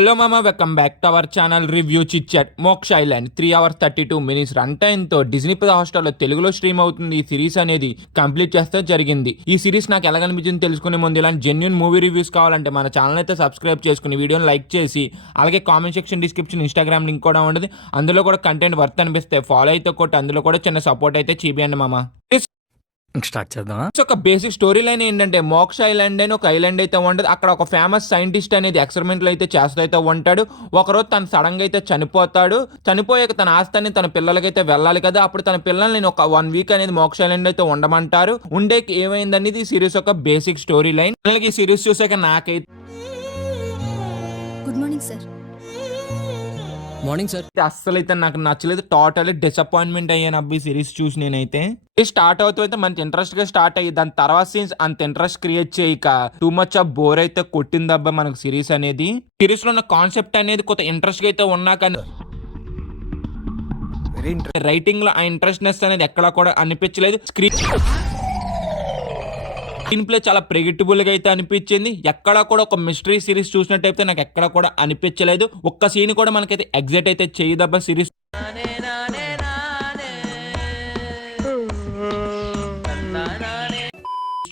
Hello మామ, welcome back to our channel review chit chat. Moksha island 3 hours 32 minutes run time తో Disney plus హాట్‌స్టార్లో తెలుగులో stream అవుతుంది. ఈ సిరీస్ అనేది కంప్లీట్ చేస్తే జరిగింది. ఈ సిరీస్ నాకు ఎలా కనిపించింది తెలుసుకునే ముందు ఇలాంటి జెన్యూన్ మూవీ రివ్యూస్ కావాలంటే మన ఛానల్ అయితే సబ్స్క్రైబ్ చేసుకుని వీడియోని లైక్ చేసి అలాగే comment section, description, Instagram link కూడా ఉండదు. అందులో కూడా కంటెంట్ వర్త్ అనిపిస్తే ఫాలో అయితే కొట్టి అందులో కూడా చిన్న సపోర్ట్ అయితే చూపియండి మామ. స్టార్ట్ చేద్దాం. ఒక బేసిక్ స్టోరీ లైన్ ఏంటంటే మోక్ష ఐలాండ్ అని ఒక ఐలాండ్ అయితే ఉంటుంది. అక్కడ ఒక ఫేమస్ సైంటిస్ట్ అనేది ఎక్స్పెరిమెంట్లు అయితే చేస్తూ అయితే ఉంటాడు. ఒకరోజు తను సడన్ గా అయితే చనిపోతాడు. చనిపోయాక తన ఆస్తిని తన పిల్లలకైతే వెళ్ళాలి కదా. అప్పుడు తన పిల్లల్ని ఒక 1 week అనేది మోక్ష ఐలాండ్ అయితే ఉండమంటారు. ఉండేకి ఏమైందనేది ఈ సిరీస్ ఒక బేసిక్ స్టోరీ లైన్. ఈ సిరీస్ చూసాక నాకైతే good morning sir. Morning sir. అస్సలు అయితే నాకు నచ్చలేదు. టోటల్లీ డిసప్పాయింట్మెంట్ అయ్యాను అబ్బాయి సిరీస్ చూసి. నేనైతే స్టార్ట్ అవుతూ అయితే మంచి ఇంట్రెస్ట్ గా స్టార్ట్ అయ్యి దాని తర్వాత సీన్స్ అంత ఇంట్రెస్ట్ క్రియేట్ చేయక టూ మచ్ ఆఫ్ బోర్ అయితే కొట్టింది అబ్బా మనకు సిరీస్ అనేది. సిరీస్ లో ఉన్న కాన్సెప్ట్ అనేది కొంత ఇంట్రెస్ట్ గా అయితే ఉన్నా కానీ రైటింగ్ లో ఆ ఇంట్రెస్ట్నెస్ అనేది ఎక్కడా కూడా అనిపించలేదు. స్క్రీన్ ప్లే చాలా ప్రెడిక్టబుల్ గా అయితే అనిపించింది. ఎక్కడా కూడా ఒక మిస్టరీ సిరీస్ చూసినట్టయితే నాకు ఎక్కడ కూడా అనిపించలేదు. ఒక్క సీన్ కూడా మనకైతే ఎగ్జైట్ అయితే చేయదబ్బా సిరీస్.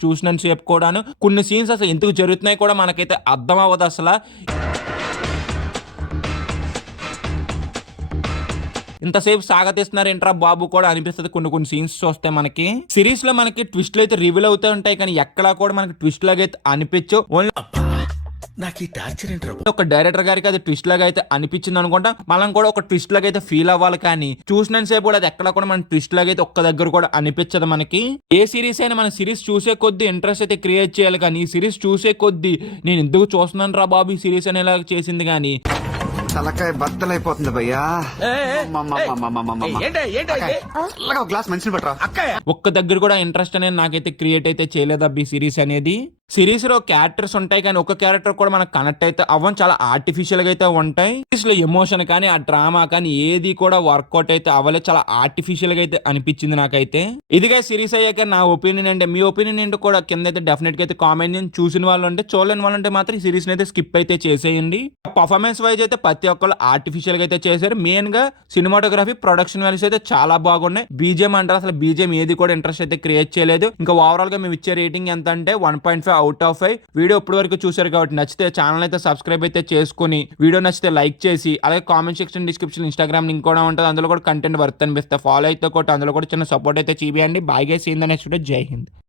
చూసినంత సేపు కూడాను కొన్ని సీన్స్ అసలు ఎందుకు జరుగుతున్నాయి కూడా మనకైతే అర్థం అవ్వదు. అసలు ఇంతసేపు సాగతీస్తున్నారు ఏంట్రా బాబు కూడా అనిపిస్తుంది కొన్ని సీన్స్ చూస్తే. మనకి సిరీస్ లో మనకి ట్విస్ట్లు అయితే రివీల్ అవుతూ ఉంటాయి కానీ ఎక్కడా కూడా మనకి ట్విస్ట్ లాగా అయితే అనిపించవు. ఓన్లీ ఒక డైరెక్టర్ గారికి అది ట్విస్ట్ లాగా అయితే అనిపించింది అనుకుంటా. మనం కూడా ఒక ట్విస్ట్ లాగా అయితే ఫీల్ అవ్వాలి కానీ చూసినంత సేపు కూడా అది ఎక్కడ కూడా మన ట్విస్ట్ లాగా అయితే ఒక్క దగ్గర కూడా అనిపించదు మనకి. ఏ సిరీస్ అయినా మన సిరీస్ చూసే కొద్దీ ఇంట్రెస్ట్ అయితే క్రియేట్ చేయాలి కానీ ఈ సిరీస్ చూసే కొద్దీ నేను ఎందుకు చూస్తున్నాను రా బాబు ఈ సిరీస్ అనేలా చేసింది. కానీ తలకాయ బద్దలైపోతుంది భయ్యా. గ్లాస్ మంచి పట్టరా. ఒక్క దగ్గర కూడా ఇంట్రెస్ట్ అనేది నాకైతే క్రియేట్ అయితే చేయలేదు అబ్బి సిరీస్ అనేది. సిరీస్ లో క్యారెక్టర్స్ ఉంటాయి కానీ ఒక క్యారెక్టర్ కూడా మనకు కనెక్ట్ అయితే అవ్వని చాలా ఆర్టిఫిషియల్ గా అయితే ఉంటాయి. సిరీస్ లో ఎమోషన్ కానీ ఆ డ్రామా కానీ ఏది కూడా వర్కౌట్ అయితే అవ్వలేదు. చాలా ఆర్టిఫిషియల్ గా అయితే అనిపించింది నాకైతే. ఇదిగా సిరీస్ అయ్యాక నా ఒపీనియన్ అంటే మీ ఒపీనియన్ ఏంటో కూడా కింద అయితే డెఫినెట్ గా అయితే కామెంట్ చేయండి. చూసిన వాళ్ళు అంటే చూడలేని వాళ్ళు అంటే మాత్రం ఈ సిరీస్ అయితే స్కిప్ అయితే చేసేయండి. పర్ఫార్మెన్స్ వైజ్ అయితే ప్రతి ఒక్కరు ఆర్టిఫిషియల్ గా అయితే చేశారు. మెయిన్ గా సినిమాటోగ్రఫీ, ప్రొడక్షన్ వాల్యూస్ అయితే చాలా బాగున్నాయి. బీజిఎం అంటారు అసలు బీజిఎం ఏది కూడా ఇంట్రెస్ట్ అయితే క్రియేట్ చేయలేదు. ఇంకా ఓవరాల్ గా మేము ఇచ్చే రేటింగ్ ఎంత అంటే 1.5 out of 5. వీడియో ఇప్పటి వరకు చూసారు కాబట్టి నచ్చితే ఛానల్ అయితే సబ్స్క్రైబ్ అయితే చేసుకుని వీడియో నచ్చితే లైక్ చేసి అలాగే comment section, description, Instagram link కూడా ఉంటుంది. అందులో కూడా కంటెంట్ వర్త్ అనిపిస్తే ఫాలో అయితే కొట్టి అందులో కూడా చిన్న సపోర్ట్ అయితే చూపియండి. బాగా సీన్ నెక్స్ట్ జై హింద్.